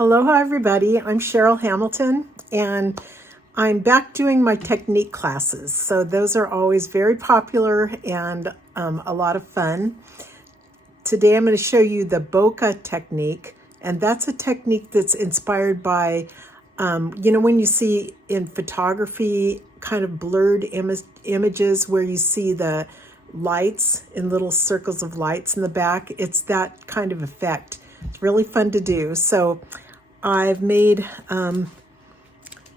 Aloha everybody, I'm Cheryl Hamilton and I'm back doing my technique classes. So those are always very popular and a lot of fun. Today I'm going to show you the Bokeh technique, and that's a technique that's inspired by, when you see in photography kind of blurred images where you see the lights in little circles of lights in the back. It's that kind of effect. It's really fun to do. So I've made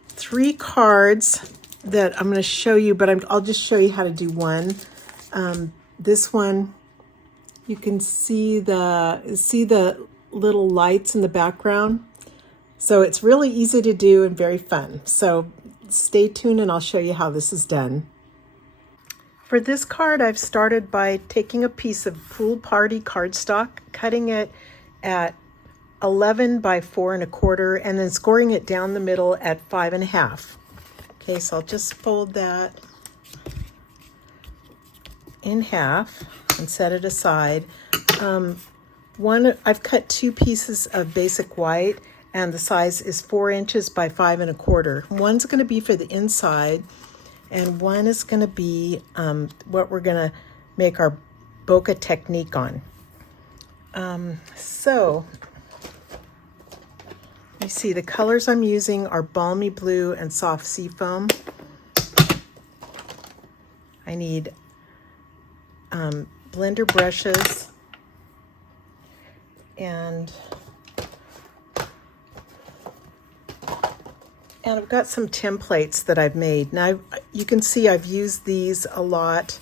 3 cards that I'm going to show you, but I'll just show you how to do one. This one, you can see the little lights in the background. So it's really easy to do and very fun. So stay tuned and I'll show you how this is done. For this card, I've started by taking a piece of pool party cardstock, cutting it at 11 by 4 1/4, and then scoring it down the middle at 5 1/2. Okay, so I'll just fold that in half and set it aside. I've cut 2 pieces of basic white, and the size is 4 inches by 5 1/4. One's going to be for the inside, and one is going to be what we're going to make our Bokeh technique on. You see the colors I'm using are balmy blue and soft seafoam. I need blender brushes and I've got some templates that I've made. Now you can see I've used these a lot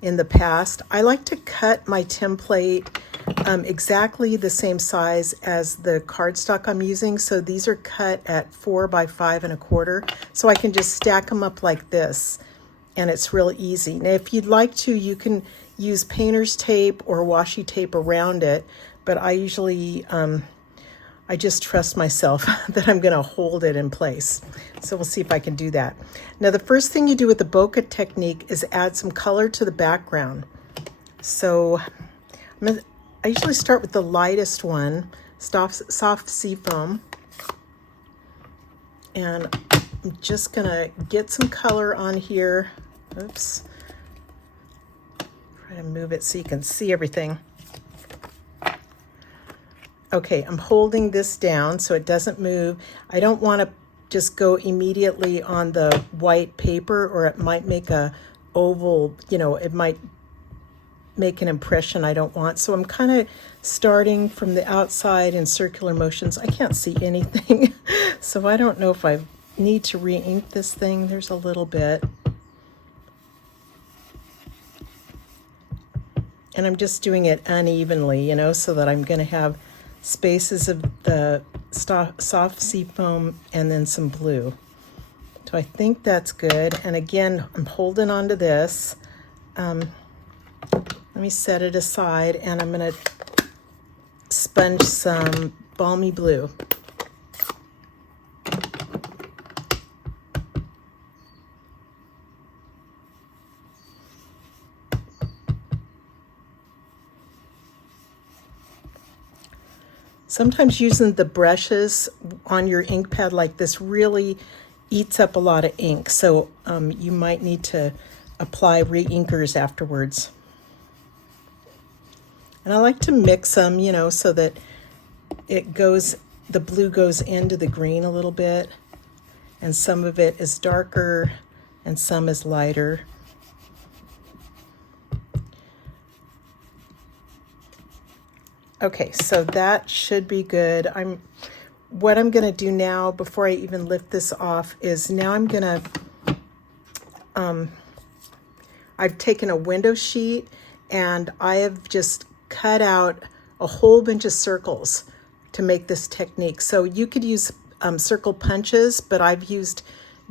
in the past. I like to cut my template exactly the same size as the cardstock I'm using. So these are cut at 4 by 5 1/4. So I can just stack them up like this, and it's real easy. Now, if you'd like to, you can use painter's tape or washi tape around it, but I usually, I just trust myself that I'm going to hold it in place. So we'll see if I can do that. Now, the first thing you do with the Bokeh technique is add some color to the background. So I usually start with the lightest one, soft seafoam, and I'm just gonna get some color on here. Oops. Try to move it so you can see everything. Okay, I'm holding this down so it doesn't move. I don't want to just go immediately on the white paper, or it might make a oval, it might make an impression I don't want. So I'm kind of starting from the outside in circular motions. I can't see anything. So I don't know if I need to re-ink this thing. There's a little bit. And I'm just doing it unevenly, so that I'm going to have spaces of the soft seafoam and then some blue. So I think that's good. And again, I'm holding on to this. Let me set it aside, and I'm going to sponge some balmy blue. Sometimes using the brushes on your ink pad like this really eats up a lot of ink, so you might need to apply re-inkers afterwards. And I like to mix them, so that the blue goes into the green a little bit, and some of it is darker and some is lighter. Okay, so that should be good. What I'm going to do now, before I even lift this off, is now I'm going to, I've taken a window sheet and I have just cut out a whole bunch of circles to make this technique. So you could use circle punches, but I've used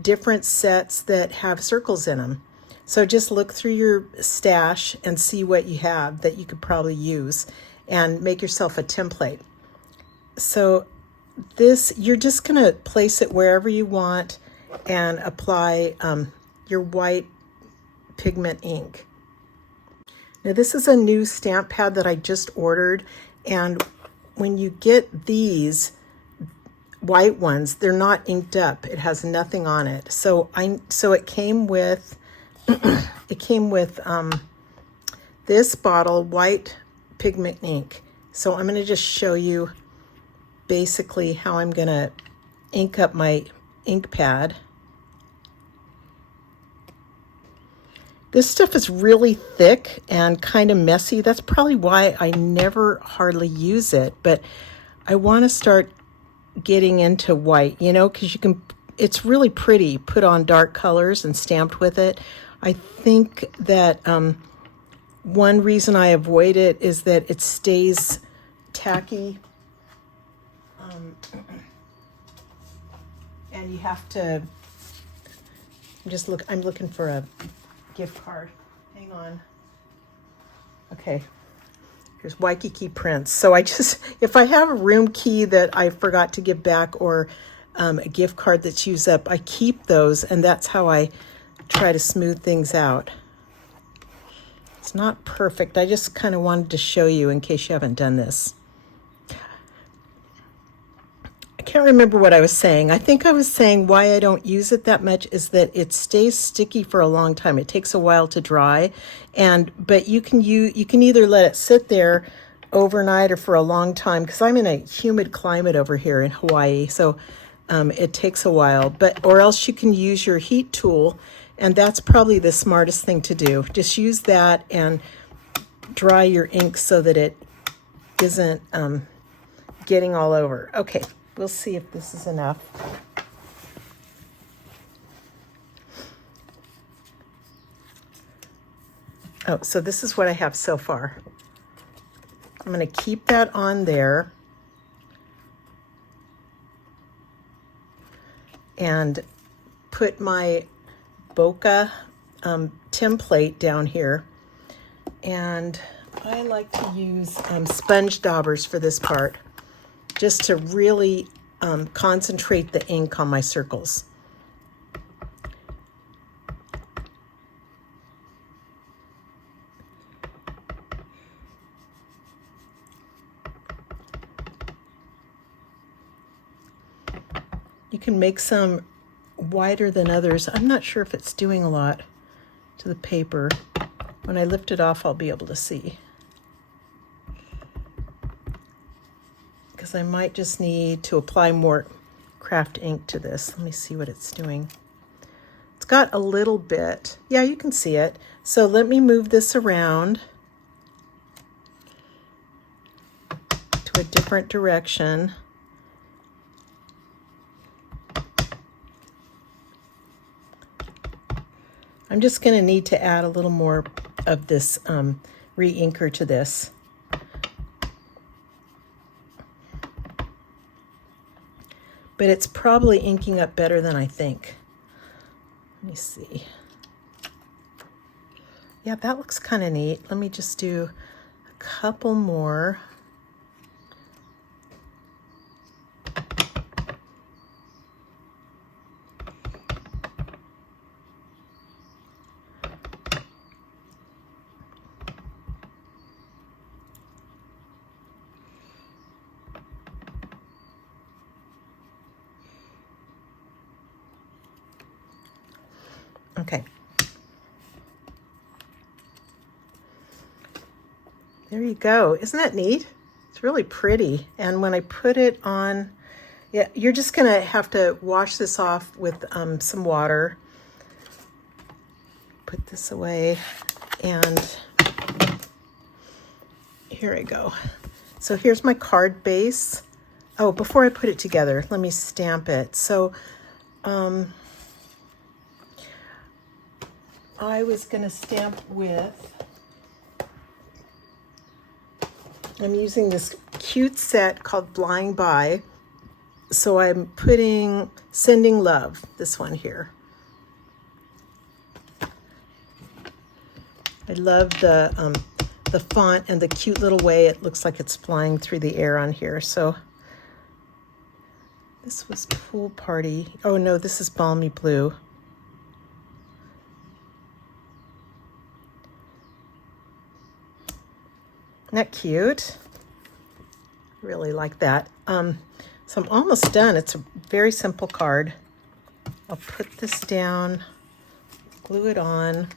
different sets that have circles in them. So just look through your stash and see what you have that you could probably use and make yourself a template. So you're just going to place it wherever you want and apply your white pigment ink. Now this is a new stamp pad that I just ordered, and when you get these, white ones, they're not inked up. It has nothing on it. So it came with this bottle, white pigment ink. So I'm going to just show you basically how I'm going to ink up my ink pad. This stuff is really thick and kind of messy. That's probably why I never hardly use it, but I want to start getting into white, you know, because it's really pretty, put on dark colors and stamped with it. I think that one reason I avoid it is that it stays tacky. And you have to, I'm looking for a gift card. Hang on. Okay. Here's Waikiki Prints. So if I have a room key that I forgot to give back or a gift card that's used up, I keep those, and that's how I try to smooth things out. It's not perfect. I just kind of wanted to show you in case you haven't done this. I can't remember what I was saying. I think I was saying why I don't use it that much is that it stays sticky for a long time. It takes a while to dry, but you can either let it sit there overnight or for a long time, because I'm in a humid climate over here in Hawaii, so it takes a while. Or else you can use your heat tool, and that's probably the smartest thing to do. Just use that and dry your ink so that it isn't getting all over. Okay. We'll see if this is enough. Oh, so this is what I have so far. I'm going to keep that on there and put my Bokeh template down here. And I like to use sponge daubers for this part, just to really concentrate the ink on my circles. You can make some wider than others. I'm not sure if it's doing a lot to the paper. When I lift it off, I'll be able to see. Because I might just need to apply more craft ink to this. Let me see what it's doing. It's got a little bit. Yeah, you can see it. So let me move this around to a different direction. I'm just going to need to add a little more of this re-inker to this. But it's probably inking up better than I think. Let me see. Yeah, that looks kind of neat. Let me just do a couple more. Okay. There you go. Isn't that neat? It's really pretty. And when I put it on, yeah, you're just going to have to wash this off with some water. Put this away. And here I go. So here's my card base. Oh, before I put it together, let me stamp it. So, I was going to stamp with, I'm using this cute set called Flying By. So I'm putting Sending Love, this one here. I love the font and the cute little way it looks like it's flying through the air on here. So this was Pool Party. Oh no, this is Balmy Blue. Isn't that cute? Really like that. So I'm almost done. It's a very simple card. I'll put this down, glue it on.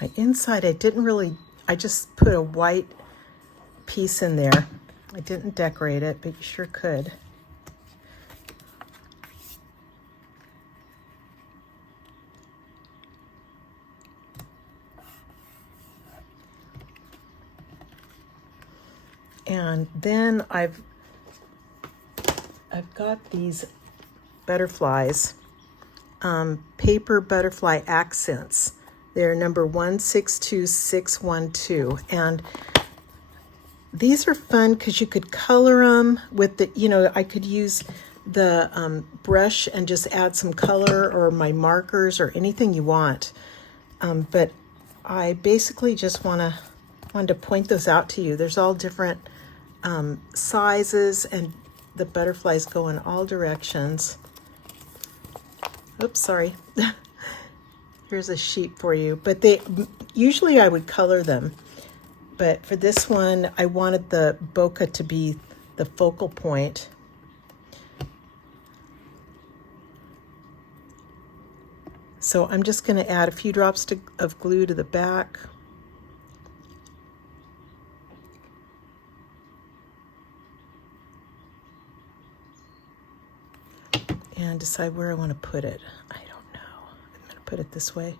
My inside, I just put a white piece in there. I didn't decorate it, but you sure could. And then I've got these butterflies, paper butterfly accents. They're number 162612, and these are fun because you could color them with the, I could use the brush and just add some color or my markers or anything you want. But I basically just wanted to point those out to you. There's all different sizes, and the butterflies go in all directions. Oops, sorry. Here's a sheet for you. But usually I would color them. But for this one, I wanted the bokeh to be the focal point. So I'm just going to add a few drops of glue to the back. And decide where I want to put it. I don't know. I'm going to put it this way.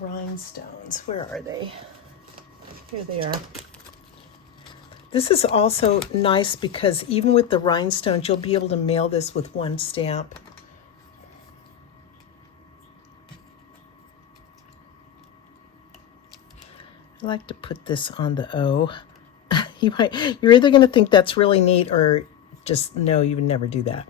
Rhinestones, where are they? Here they are. This is also nice because even with the rhinestones, you'll be able to mail this with one stamp. I like to put this on the O. You're either going to think that's really neat or just no, you would never do that.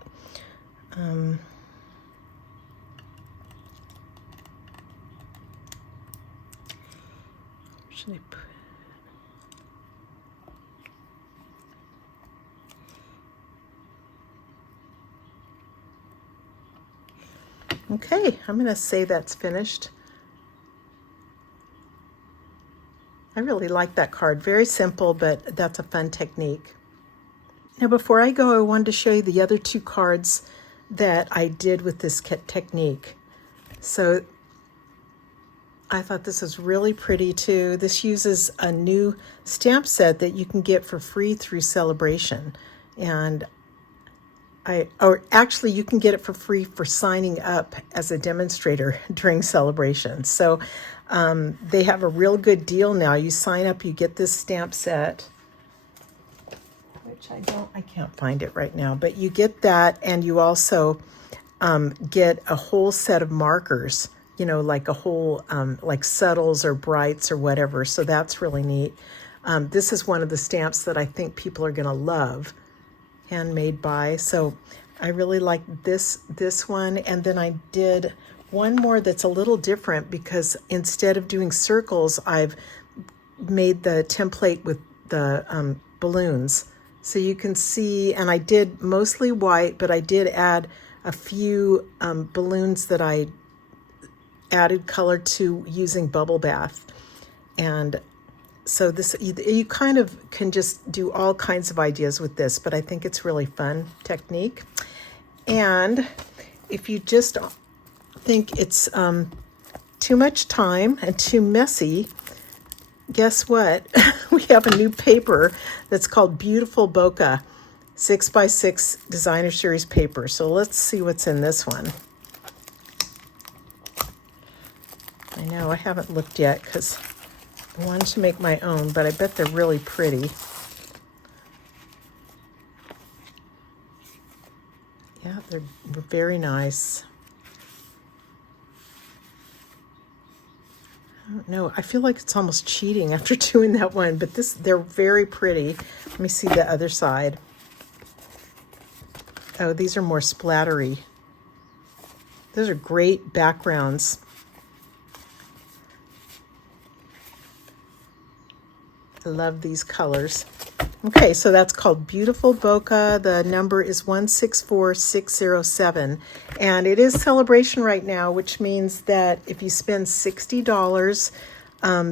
Should I put? Okay, I'm going to say that's finished. I really like that card. Very simple, but that's a fun technique. Now, before I go, I wanted to show you the other two cards that I did with this technique. So I thought this was really pretty too. This uses a new stamp set that you can get for free through Celebration. And actually you can get it for free for signing up as a demonstrator during Celebration. So they have a real good deal now. You sign up, you get this stamp set, which I can't find it right now, but you get that, and you also get a whole set of markers, like a whole, like subtles or brights or whatever. So that's really neat. This is one of the stamps that I think people are going to love, handmade by. So I really like this one. And then I did one more that's a little different because instead of doing circles, I've made the template with the balloons. So you can see, and I did mostly white, but I did add a few balloons that I added color to using bubble bath. And so this, you kind of can just do all kinds of ideas with this, but I think it's really fun technique. And if you just think it's too much time and too messy, guess what? We have a new paper that's called Beautiful Bokeh 6x6 Designer Series paper. So let's see what's in this one. I know I haven't looked yet because I wanted to make my own, but I bet they're really pretty. Yeah, they're very nice. I don't know. I feel like it's almost cheating after doing that one, but they're very pretty. Let me see the other side. Oh, these are more splattery. Those are great backgrounds. I love these colors. Okay, so that's called Beautiful Bokeh. The number is 164607. And it is celebration right now, which means that if you spend $60,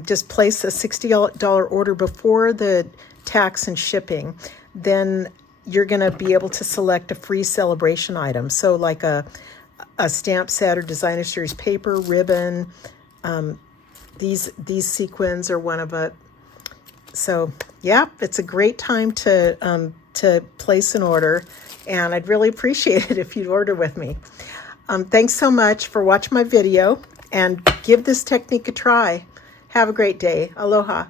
just place a $60 order before the tax and shipping, then you're going to be able to select a free celebration item. So like a stamp set or designer series paper, ribbon, these sequins are one of it. So yeah, it's a great time to place an order, and I'd really appreciate it if you'd order with me. Thanks so much for watching my video, and give this technique a try. Have a great day. Aloha.